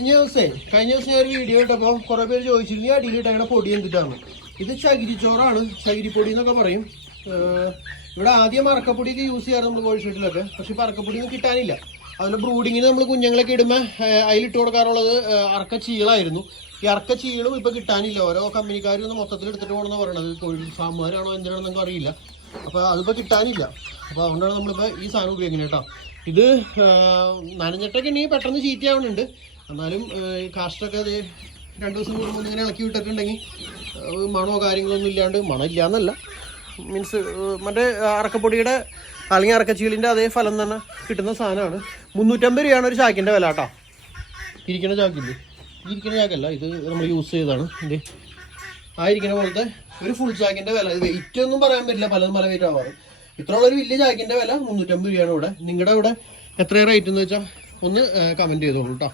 കഴിഞ്ഞ ദിവസം ഞാൻ ഒരു വീഡിയോ ഇട്ടപ്പോൾ കുറെ പേര് ചോദിച്ചിരുന്നു ഈ അടിയിലിട്ട് അങ്ങനെ പൊടി എന്തിട്ടാണ്. ഇത് ചകിരിച്ചോറാണ്, ചകിരിപ്പൊടി എന്നൊക്കെ പറയും. ഇവിടെ ആദ്യം അറക്കപ്പൊടിയൊക്കെ യൂസ് ചെയ്യാറ് നമ്മൾ കോഴിഷീട്ടിലൊക്കെ. പക്ഷെ ഇപ്പം അറക്കപ്പൊടിയൊന്നും കിട്ടാനില്ല. അതുപോലെ ബ്രൂഡിങ്ങിന് നമ്മൾ കുഞ്ഞുങ്ങളൊക്കെ ഇടുമ്പോൾ അതിലിട്ട് കൊടുക്കാറുള്ളത് അറക്ക ചീളായിരുന്നു. ഈ അറക്ക ചീളും ഇപ്പം കിട്ടാനില്ല. ഓരോ കമ്പനിക്കാരും ഒന്ന് മൊത്തത്തിൽ എടുത്തിട്ട് പോകണമെന്ന് പറയണത്. കോഴി ഫാമുകാരാണോ എന്തിനാണെന്ന് നമുക്ക് അറിയില്ല. അപ്പോൾ അതിപ്പോൾ കിട്ടാനില്ല. അപ്പോൾ അതുകൊണ്ടാണ് നമ്മളിപ്പോൾ ഈ സാധനം ഉപയോഗിക്കുന്നത് കേട്ടോ. ഇത് നനഞ്ഞിട്ടൊക്കെ ഉണ്ടെങ്കിൽ പെട്ടെന്ന് ചീത്തയാവുന്നുണ്ട്. എന്നാലും കാസ്റ്റൊക്കെ അത് 2 ദിവസം കൂടുമ്പോൾ ഇങ്ങനെ ഇളക്കി വിട്ടിട്ടുണ്ടെങ്കിൽ മണമോ കാര്യങ്ങളൊന്നും ഇല്ലാണ്ട്, മണമില്ല എന്നല്ല, മീൻസ് മറ്റേ അറക്കപ്പൊടിയുടെ അല്ലെങ്കിൽ അറക്കച്ചീളിൻ്റെ അതേ ഫലം തന്നെ കിട്ടുന്ന സാധനമാണ്. 350 രൂപയാണ് ഒരു ചാക്കിൻ്റെ വില കേട്ടോ. ഇരിക്കുന്ന ചാക്കില്ലേ, ഇരിക്കുന്ന ചാക്കല്ല, ഇത് നമ്മൾ യൂസ് ചെയ്തതാണ്. ഇത് ഇരിക്കുന്ന പോലത്തെ ഒരു ഫുൾ ചാക്കിൻ്റെ വില. ഇത് വെയിറ്റ് ഒന്നും പറയാൻ പറ്റില്ല, പലതും പല വെയിറ്റ് ആവാറ്. ഇത്രയുള്ളൊരു വലിയ ചാക്കിൻ്റെ വില 350 രൂപയാണ് ഇവിടെ. നിങ്ങളുടെ ഇവിടെ എത്ര റേറ്റ് എന്ന് വെച്ചാൽ ഒന്ന് കമൻറ്റ് ചെയ്തോളൂ കേട്ടോ.